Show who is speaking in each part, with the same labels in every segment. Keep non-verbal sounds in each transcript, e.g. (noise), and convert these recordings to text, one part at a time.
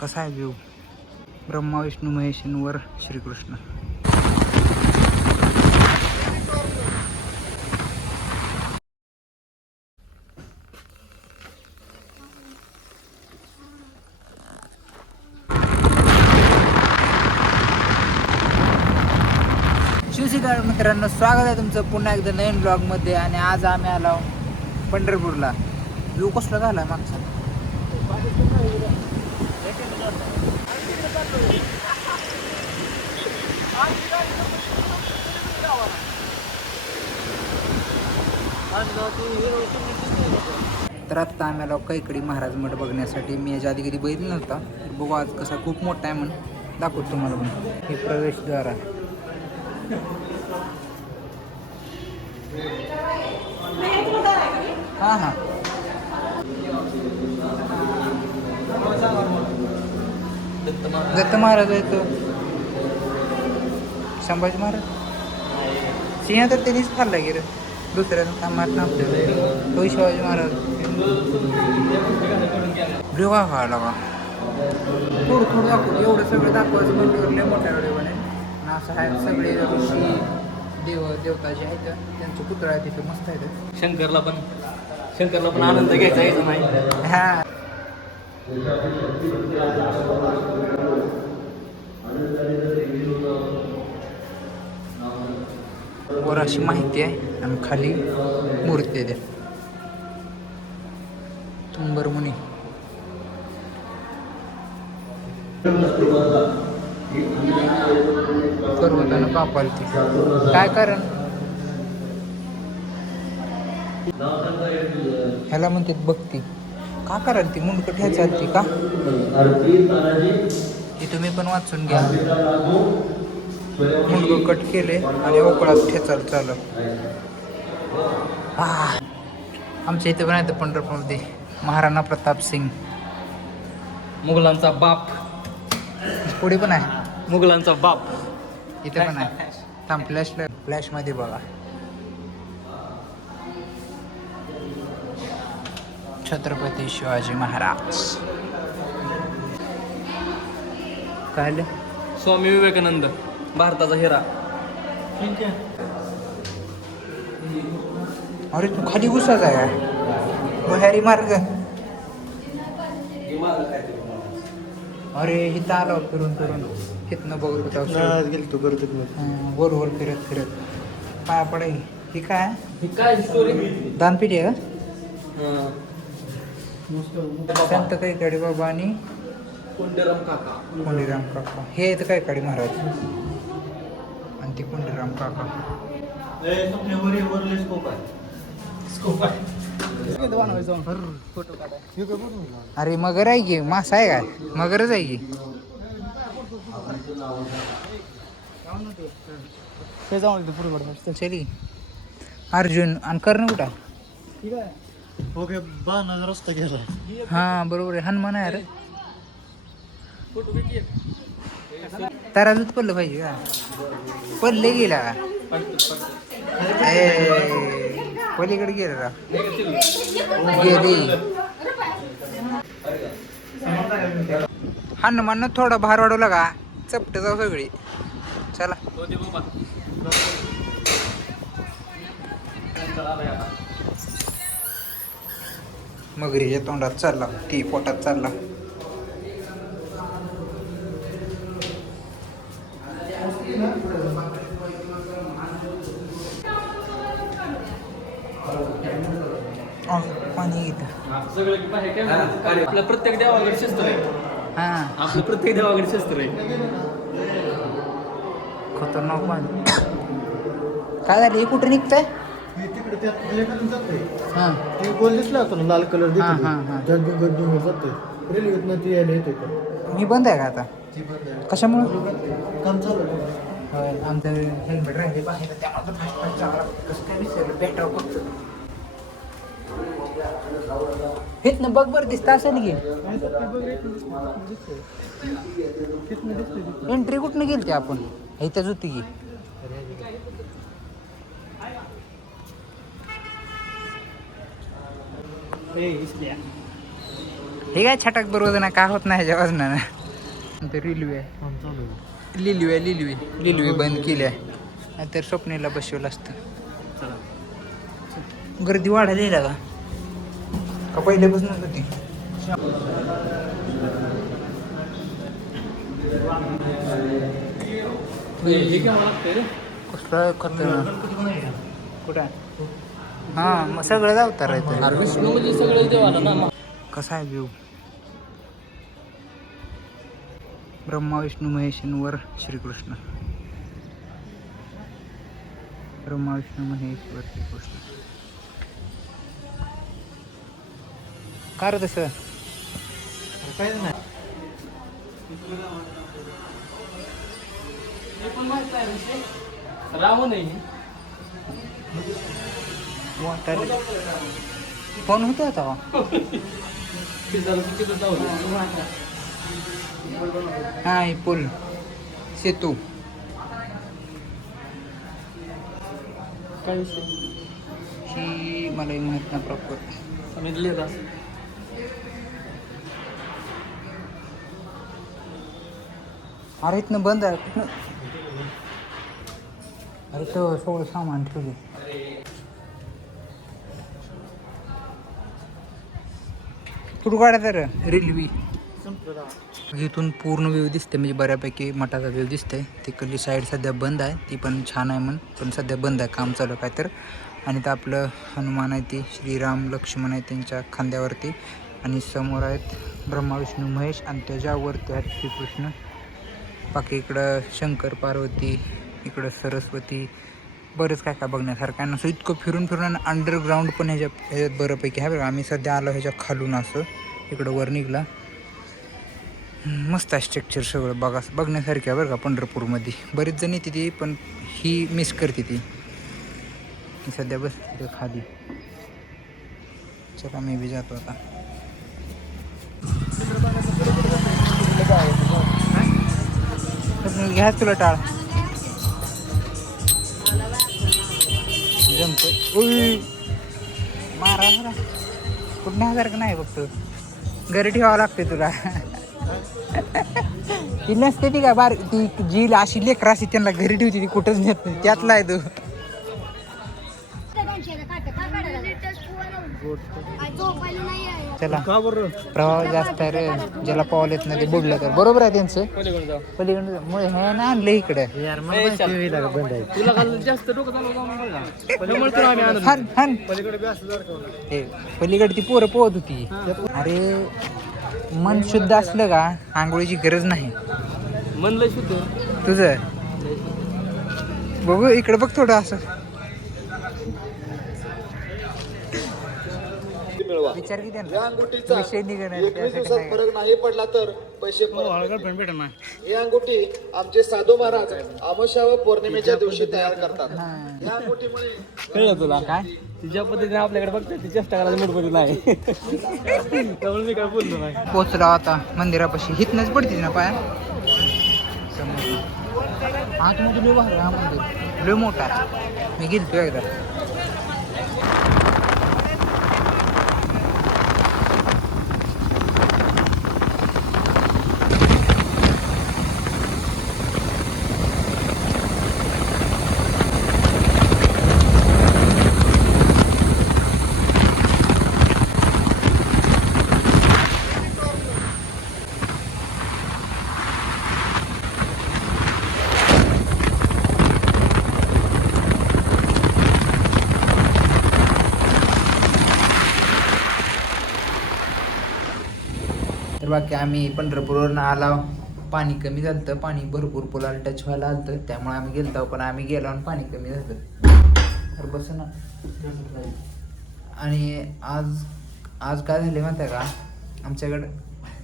Speaker 1: कसा आहे व्ह्यू ब्रह्मा विष्णू महेशांवर श्रीकृष्ण. शिवशिकार मित्रांनो स्वागत आहे तुमचं पुन्हा एकदा नवीन ब्लॉगमध्ये आणि आज आम्ही आलो पंढरपूरला. व्ह्यू कसला झाला मागचा? तर आत्ता आम्ही आलो कैकडी महाराज मठ बघण्यासाठी मी याच्या आधी कधी बघितलं नव्हता. बघू आज कसा खूप मोठा आहे म्हणून दाखवतो तुम्हाला पण. हे प्रवेशद्वार आहे. हां हां. दत्त महाराज. आहे तो. संभाजी महाराज? सिंह तर त्यांनीच खाल्ला गेलं दुसऱ्याचं कामात नव्हतं. तो शिवाजी महाराज. डोळा खायला का थोडं थोडं दाखवलं एवढं सगळं दाखवायचं म्हणजे लय मोठ्या वेळे बने आणि असं आहे सगळे ऋषी देव देवता जे आहेत त्यांचं पुतळा आहे तिथे मस्त आहे
Speaker 2: शंकरला पण शंकरला पण आनंद घ्यायचा यायचा नाही.
Speaker 1: हा. वर अशी माहिती आहे. आणि खाली मूर्ती आहे. त्या तुंबर मुनी पर्वतानं कापाल ती. काय कारण? ह्याला म्हणतात भक्ती. का कराल ती मुंडकं ठेचाल ती का? ती तुम्ही पण वाचून घ्या. मुंडकं कट केले आणि ओकळात ठेचाल चालू. आमच्या इथे पण आहे पंढरपूरमध्ये. महाराणा प्रताप सिंग.
Speaker 2: मुघलांचा बाप.
Speaker 1: पुढे पण आहे.
Speaker 2: मुघलांचा बाप.
Speaker 1: इथे पण आहे. थांब फ्लॅश फ्लॅशमध्ये बघा. छत्रपती शिवाजी महाराज. काय आलं?
Speaker 2: स्वामी विवेकानंद भारताचा हिरा.
Speaker 1: अरे तू खाली घुसाच आहे. काय भुयारी मार्ग. अरे इथं आलो फिरून फिरून. इथनं बघत होता
Speaker 3: गेलतो करतो
Speaker 1: वर वर फिरत फिरत. पाया पडाय ही. काय?
Speaker 2: ही काय स्टोरी
Speaker 1: दानपिठी आहे का? संत काही काडी बाबा. आणि
Speaker 2: कोंडेराम काका.
Speaker 1: कोंडीराम काका. हे येतं काय काडी महाराज आणि ते कोंडीराम काका. अरे मगर आहे की? मासा आहे काय? मगरच आहे की?
Speaker 3: ते. जाऊन पुढे
Speaker 1: अर्जुन आणि कर्ण कुठं?
Speaker 3: ओके बाण रस्ता गेला.
Speaker 1: हा बरोबर आहे. हनुमान आहे रे. तराजूत पडलं पाहिजे का? पडले गेला का? ए पलीकडे गेला गेली. हनुमान थोडा भार वाढवला का? चपट जाऊ सगळी. चला. मगरीच्या तोंडात चालला ती पोटात चालला. पाणी
Speaker 2: प्रत्येक देवाकडे शस्त्र आहे.
Speaker 1: हा.
Speaker 2: आपलं प्रत्येक देवाकडे शस्त्र आहे.
Speaker 1: खतरनाक पाणी. काय झालं? हे कुठे निघतंय?
Speaker 3: तिकडे त्या प्लेटून जातोय
Speaker 1: हा.
Speaker 3: ते गोल दिसला होता ना लाल कलर
Speaker 1: हा, हा, हा.
Speaker 3: जगबिंग गडबिंग जातोय रेल्वेतनं ती यायला येते
Speaker 1: मी बंद आहे का आता?
Speaker 3: ती बंद आहे.
Speaker 1: कशामुळे?
Speaker 3: काम चालू आहे.
Speaker 1: होय आमचं हेल्मेट राहिले बाहेर त्यामुळे फास्ट फास्ट चांगला. कसं काय विसरलं बॅटर फक्त हेच बघ बरं दिसतं असेल की.
Speaker 3: तर ते बघ रे, दिसतंय. तिथनं दिसतंय. तिथनं.
Speaker 1: एंट्री कुठनं गेली आपण? इथंच होती की.
Speaker 3: ए, इसल्या.
Speaker 1: हे काय छटाक बरोबर ना? काय होत नाही ह्याच्या वजनानं ते रेल्वे आहे. लिलवे लिलवे लिलवे बंद केली आहे. नाहीतर स्वप्नेला बसवलं असतं. गर्दी वाढायला येईल का का पहिल्यापासून होती कसलं खतर कुठं हां मग सगळं जावता राहतं
Speaker 2: विष्णू म्हणजे सगळे देवाला ना
Speaker 1: कसा आहे व्ह्यू ब्रह्मा विष्णू महेशांवर श्रीकृष्ण. ब्रह्मा विष्णू महेश्वर श्रीकृष्ण. का रे तसं?
Speaker 2: काय नाही. रावण आहे
Speaker 1: वाटर फोन होतो आता हा पूल। सेतू।
Speaker 2: काय
Speaker 1: ही मला माहीत नाही प्रॉपर
Speaker 2: सांगितले का
Speaker 1: अरे इथनं बंद आहे कुठनं अरे तो सगळं सामान ठेवले कुठं रेल्वे. इथून पूर्ण व्यू दिसते म्हणजे बऱ्यापैकी मठाचा व्यू दिसते तिकडली साईड सध्या बंद आहे. ती पण छान आहे म्हण पण सध्या बंद आहे काम चालू काय तर आणि तर आपलं हनुमान आहे ती श्रीराम लक्ष्मण आहे त्यांच्या खांद्यावरती. आणि समोर आहेत ब्रह्मा विष्णू महेश आणि त्याच्यावरती आहेत श्रीकृष्ण. बाकी इकडं शंकर पार्वती इकडं सरस्वती बरंच काय काय बघण्यासारखं आहे. असं इतकं फिरून फिरून आणि अंडरग्राऊंड पण ह्याच्या ह्याच्यात बऱ्यापैकी आहे बरं का. आम्ही सध्या आलो ह्याच्या खालून असं. इकडं वर निघला. मस्त आहे स्ट्रक्चर सगळं. बघा बघण्यासारखं आहे बरं का पंढरपूरमध्ये. बरेच जण येते ती पण ही मिस करते ती. सध्या बस तिथं खाली. चला मी बी जातो आता. घ्या तुला टाळ. जमतो उई. मारा मारा. कुठं न्यासारखं नाही फक्त घरी ठेवावं लागते तुला. ती नसते ती का बार ती जी अशी लेकरं अशी त्यांना घरी ठेवते ती कुठंच नेत नाही. त्यातला आहे तू.
Speaker 2: बरं
Speaker 1: प्रवाह जास्त आहे रे. ज्याला पावलं येत नाही ते बुडलं तर. बरोबर आहे त्यांचं?
Speaker 2: पलीकडे जाऊ
Speaker 1: पलीकडे मुळे हे ना आणलं इकडे.
Speaker 2: पलीकडे
Speaker 1: ते पलीकडे ती पोरं पोहत होती. अरे मन शुद्ध असलं का आंघोळीची गरज नाही.
Speaker 2: म्हणलं शुद्ध.
Speaker 1: तुझं? बघू इकडे बघ थोडं असं. विचार की त्यांना? विषय निघणार त्यासाठी नाही.
Speaker 4: फरक नाही पडला तर पैसे परत नाही. ही अंगुठी आमचे साधू महाराज अमावस्या व पौर्णिमेच्या दिवशी तयार करतात.
Speaker 1: हा.
Speaker 4: या अंगुठीमुळे
Speaker 2: कळलं तुला?
Speaker 1: काय?
Speaker 2: तिच्या पद्धतीने आपल्याकडे बघते ती चेष्टा करायला मूड नाही. त्यामुळे मी काय बोललो नाही.
Speaker 1: पोचलो आता मंदिरापाशी. हितनच पडते ना पाया? समोर आतमध्ये लय भारी आहे हा मंदिर. लय मोठा आहे. मी गेलतो एकदा. तर बाकी आम्ही पंढरपूरवरून आलो. पाणी कमी झालं पाणी भरपूर पुलाला टच व्हायला आलं त्यामुळे आम्ही गेलतो पण आम्ही गेलो आणि पाणी कमी झालं. तर बस ना. आणि आज आज काय झाले माहिती आहे का? आमच्याकडं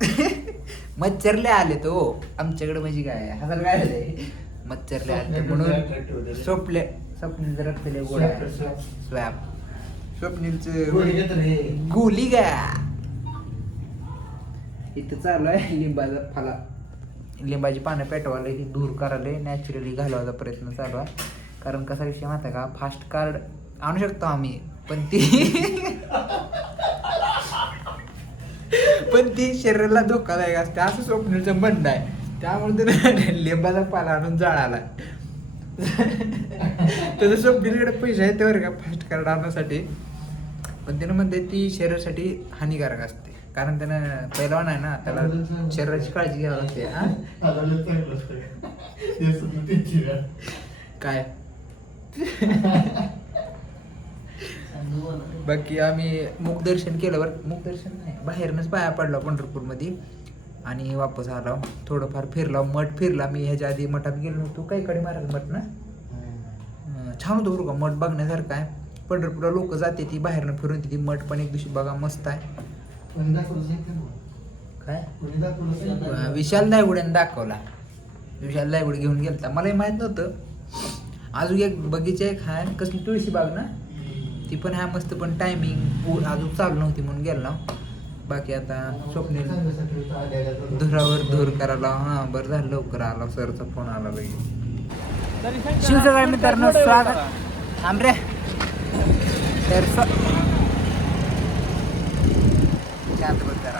Speaker 1: (laughs) मच्छरले आले तो आमच्याकडे म्हणजे काय? हसायला काय झाले मच्छरले आले म्हणून सोपले स्वप्नील रक्तले गोळ्या स्वॅप स्वप्नीलचं गोली का इथं चालू आहे. (laughs) लिंबाचा फला. लिंबाची पानं पेटवायला ही दूर करायला नॅचरली घालवायचा प्रयत्न चालू आहे. कारण कसा विषय माहिती आहे का? फास्ट कार्ड आणू शकतो आम्ही पण ती (laughs) पण ती शरीराला धोकादायक असते. असं स्वप्नीलचं म्हणणं आहे. त्यामुळे त्यानं (laughs) लिंबाचा पाला आणून जाळाला. त्याचं स्वप्नीलकडे पैसे आहेत बरं का फास्ट कार्ड आणण्यासाठी. पण त्यानं म्हणते ती शरीरासाठी हानिकारक असते. कारण त्यानं पहिलवान आहे ना त्याला शरीराची काळजी घ्यावी लागते हा? काय? बाकी आम्ही मुखदर्शन केलं बरं. मुखदर्शन नाही बाहेरनच पाया पडला पंढरपूरमध्ये. आणि वापस आलो थोडंफार फिरला मठ फिरला. मी ह्याच्या आधी मठात गेलो नव्हतो काही कडे महाराज मठ ना. छान होतो बरं का मठ बघण्यासारखं आहे. पंढरपूरला लोक जाते ती बाहेरनं फिरून तिथे मठ पण एक दिवशी बघा मस्त आहे. काय? विशाल दायगुड्याने दाखवला. विशाल दायगुड घेऊन गेलता. मलाही माहीत नव्हतं. अजून एक बगीचा एक आहे कसली तुळशी बाग ना? ती पण आहे मस्त पण टायमिंग अजून चालू नव्हती म्हणून गेला. बाकी आता स्वप्नील धुरावर धूर करायला हां बरं झालं लवकर आला सरचा फोन आला लगेच. शिवसकाळ मित्रांनो स्वागत. थांब रे. तर ಚಾರ್ಜ್ ಬರ್ತಾರ